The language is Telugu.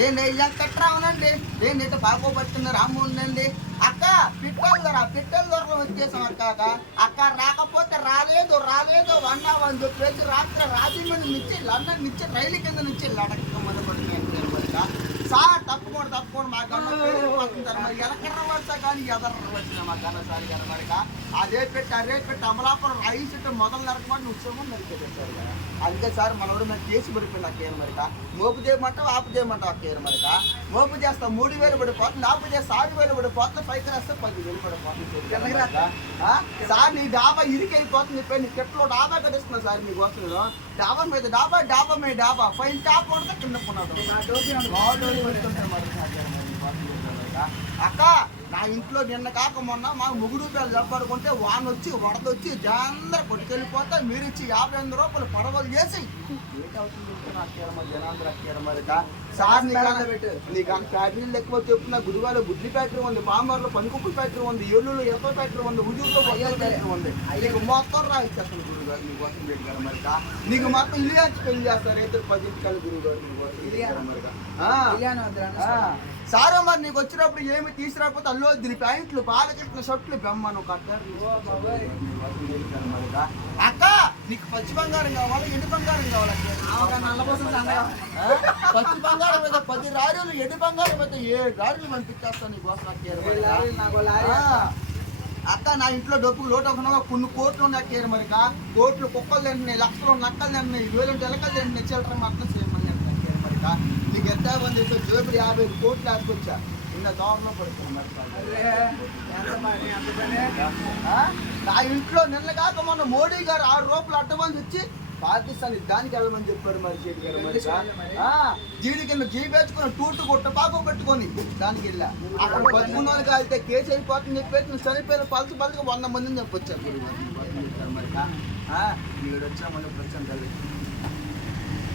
నేను ఇలా కట్టరావునండి నేను ఇటు బాగోబట్టుకున్న రాము ఉండండి అక్క పిట్టల దొరలో వచ్చేసాం అక్క అక్క రాకపోతే రాలేదు 1 అని చెప్పేసి రాత్రి రాజమండ్రి నుంచి లండన్ నుంచి రైలు కింద నుంచి లడక్క మొదలుపడుతున్నాయి సార్ తప్పకుండా మా గన్న పెరిగిపోతుంటారు మరి ఎలకర్ర వరుస కానీ ఎదర్ర వచ్చిన మా గన్న సార్ గారు మరిగా అదే పెట్టి అమలాపురం రైస్ మొదలు నరకమని ఉత్సవం నరికేది సార్ కదా అందుకే సార్ మనోడు మేము కేసు పడిపోయింది అక్కేరు మరిక మోపు చేయమంటావు ఆపు చేయమంటావు అక్కేరు మరిక మోపు చేస్తా 3000 పడిపోతుంది ఆపు చేస్తే 6000 పడిపోతుంది పైకి రాస్తే 10,000 పడిపోతుంది సార్ నీ డాబా ఇరికైపోతుంది చెప్పి నీ చెట్లో డాబా కట్టిస్తున్నా సార్ మీ కోసం డాబా మీద డాబా పైన టాప్ కొడితే కింద కొన్నాడు అక్క నా ఇంట్లో నిన్న కాక మొన్న మాకు 3 రూపాయలు జబ్బడుకుంటే వాన వచ్చి వరదొచ్చి జనందరూ కొట్టుకెళ్ళిపోతే మీరు ఇచ్చి 58 రూపాయలు పడవలు చేసి జనాంధ్ర అక్కారు మరి సార్ నీకు ఫ్యాక్టరీలు ఎక్కువ చెప్తున్నా గుడివాడలో గుడ్లి ఫ్యాక్టరీ ఉంది పామర్లో పనికొక్కుల ఫ్యాక్టరీ ఉంది ఏలూరులో ఇరవై ఫ్యాక్టరీ ఉంది హుజూరులో ఫ్యాక్టరీ ఉంది నీకు మొత్తం రాయిచ్చేస్తాను గురుగారు మీకోసం పెట్టారు మరి నీకు మొత్తం ఇల్లు పెళ్లి చేస్తారు అయితే 10 ఇంటికాలు గురుగారు మీకోసం మరి సారా మరి నీకు వచ్చినప్పుడు ఏమి తీసుకురాకపోతే అల్లు దీని ప్యాంట్లు బాలకృష్ణ షర్ట్లు బెమ్మను కట్టారు అక్క నీకు పచ్చి బంగారం కావాలా ఎండు బంగారం కావాలా పచ్చి బంగారం అయితే 10 రారీలు ఎండు బంగారం అయితే 7 రారీలు పంపించేస్తాను నీకోసం అక్క నా ఇంట్లో డబ్బులు లోటు కొన్ని కోట్లు ఉన్నాయి అక్కేరు మరి కోట్లు కుక్కలు తింటున్నాయి లక్షలు నక్కలు తింటున్నాయి 1000 ఎలకలు తింటున్నాయి చిల్లర మొత్తం చేయమని అక్కేరు మరి నీకు ఎంత మంది జేబులు 50 కోట్లు వేసుకొచ్చా నిన్న దోమలో పడుతుంది నా ఇంట్లో నిన్న కాక మొన్న మోడీ గారు 6 రూపాయలు అడ్వాన్స్ ఇచ్చి పాకిస్తాన్ దానికి వెళ్ళమని చెప్పారు మరి జీడి గారు మరి జీడి కింద జీపేసుకుని టూటు గుట్ట పాప పెట్టుకొని దానికి వెళ్ళా అక్కడ 13 వాళ్ళకి వెళ్తే కేసు అయిపోతుంది చెప్పేసి నువ్వు చనిపోయిన పలుచు 100 మందిని చెప్పొచ్చారు మరి నీడు వచ్చా మళ్ళీ ప్రచారం కలిగి